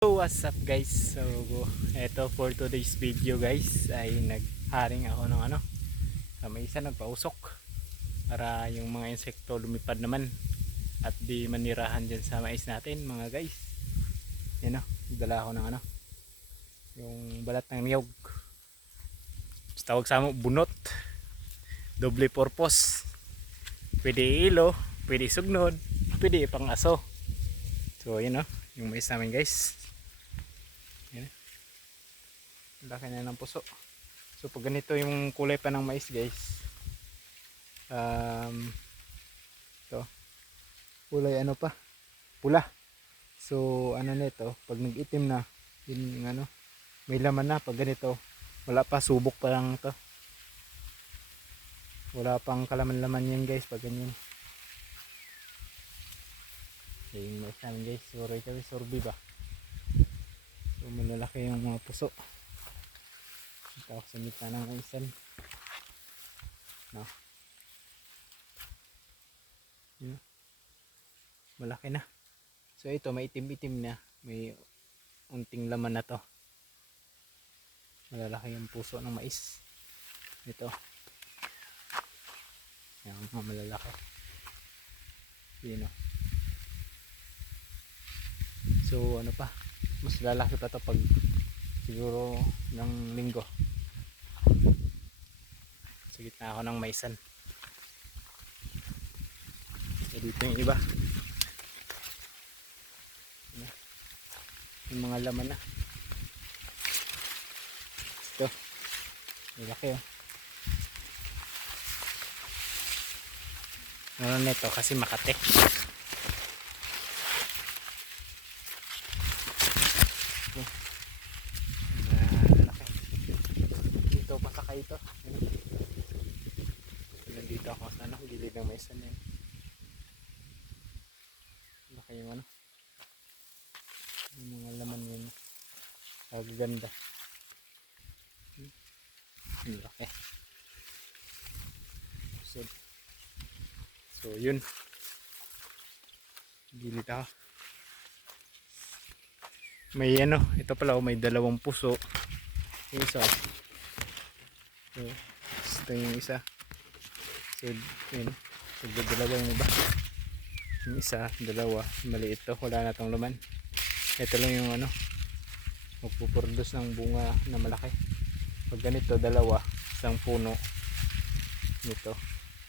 So what's up guys? So eto for today's video guys ay nagharing ako ng ano sa may isa nagpausok para yung mga insekto lumipad naman at di manirahan dyan sa mais natin mga guys. Yan o, dala ako ng ano yung balat ng niyog. Tawag sa mo bunot. Doble purpose. Pwede ilo, pwede sugnod, pwede pang aso. So yun o, yung mais namin guys. Laki na ng puso. So pag ganito yung kulay pa ng mais guys um, to kulay ano pa? Pula. So ano nito pag nag-itim na yun ano may laman na. Pag ganito wala pa subok pa lang to wala pang kalaman-laman yan guys pag ganyan. Yung mais namin guys. Sorry kami sorbi ba? So malalaki yung mga puso ito ako sa gitna ng isan. No. Yun. Malaki na. So ito may itim-itim na. May unting laman na to. Malalaki yung puso ng mais. Ito. Yan mga malalaki. Yun o. So ano pa. Mas lalaki pa to pag siguro ng linggo sa gitna ako ng maisan. So dito yung iba. Yung mga laman na. Ito. Malaki oh. Ano nito kasi makate. Dito pasakay ito nandito ako sa ano gilid ng maisan yan laki yung ano? Yung mga laman yun. Kagaganda ang laki. So, so yun. Gilid ako may ano ito pala oh, may dalawang puso. Yung isa so, ito yung isa. So yun dalawa yung iba. Yung isa dalawa. Maliit to. Wala na tong laman. Ito lang yung ano. Magpuproduce ng bunga na malaki. Pag ganito dalawa. Isang puno nito.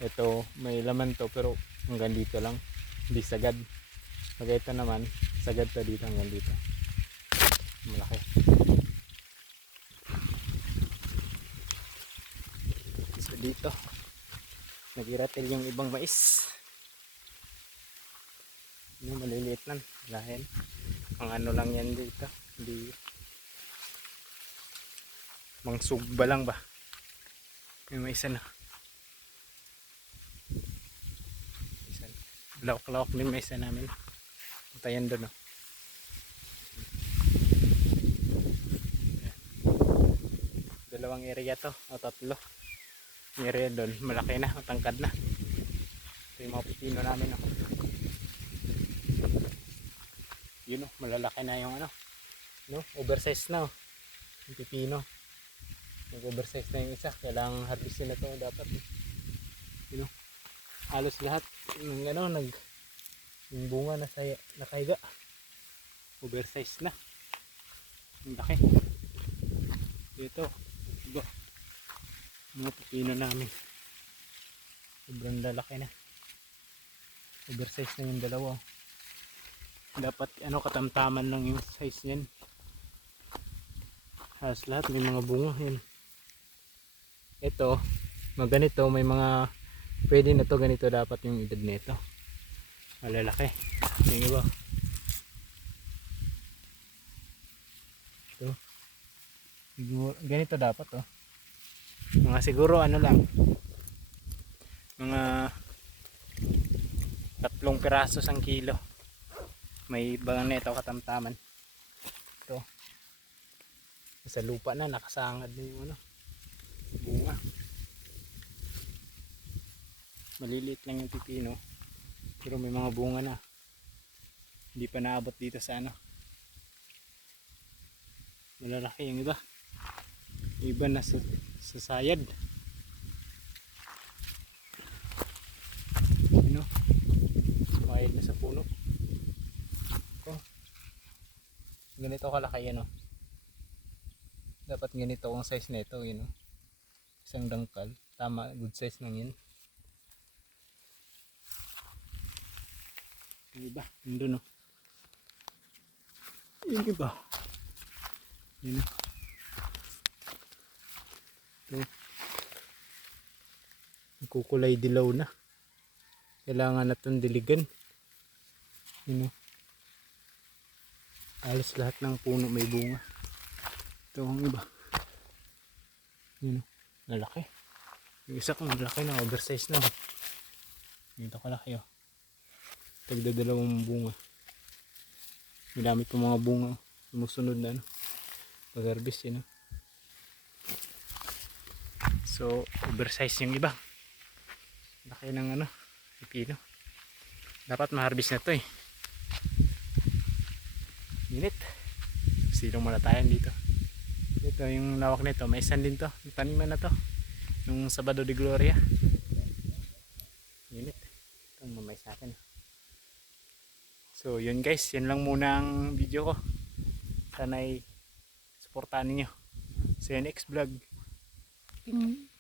Ito may laman to pero hanggang dito lang. Hindi sagad. Pag ito naman sagad to dito hanggang dito. Malaki. So dito nagiratil yung ibang mais. Yung maliliit lang dahil ang ano lang yan dito hindi. Mang sugba lang ba? May isa na isa lawak lawak din may isa namin tayan doon oh. dalawang area to o tatlo yung area doon malaki na matangkad na. Ito yung mga pipino namin oh. yun oh malalaki na yung ano no? Oversize na oh. Yung pipino. Nag oversize na yung isa kailangan harvestin na to dapat eh. yun oh halos lahat ng ano nag yung bunga na sa nakahiga oversize na. Ang laki. Dito mga pipino namin. Sobrang lalaki na. Oversize na yung dalawa dapat ano katamtaman lang yung size niyan. Halos lahat may mga bunga yun. Ito maganito may mga pwede na to ganito dapat yung edad nito. Malalaki. Yung iba ito. Ganito dapat oh mga siguro ano lang. Mga tatlong piraso sang kilo. May bang neto katamtaman. Ito. Sa lupa na nakasangad na yung ano bunga. Maliliit lang yung pipino pero may mga bunga na. Hindi pa naabot dito sa ano. Malalaki yung iba. Iba nasa sa sayad. Ano? Sumayad na sa puno. Ito. Ganito kalaki yan oh. Dapat ganito ang size nito, yun oh. Isang dangkal. Tama, good size lang yun. Yung iba, yun oh. Yung iba. Yun oh. Ito. Kukulay dilaw na. Kailangan na itong diligan. Yun oh. Alis lahat ng puno may bunga. Ito ang iba. Yun oh. Lalaki. Yung isa kong malaki na oversize na. oh. Dito kalaki oh. Tagdadalawang bunga. Ginamit pa mga bunga. Sumusunod na ano. Pag-harvest yun oh. So, oversize yung iba. Laki ng ano, pipino. Dapat ma-harvest na to eh. Minit. Silong muna tayo dito. Ito yung lawak nito. May isan din to. Taniman na to. Nung Sabado de Gloria. Minit. Itong mamay sa akin. So, yun guys. Yan lang muna ang video ko. Sana'y supportahan ninyo. So, yan next vlog. Mm.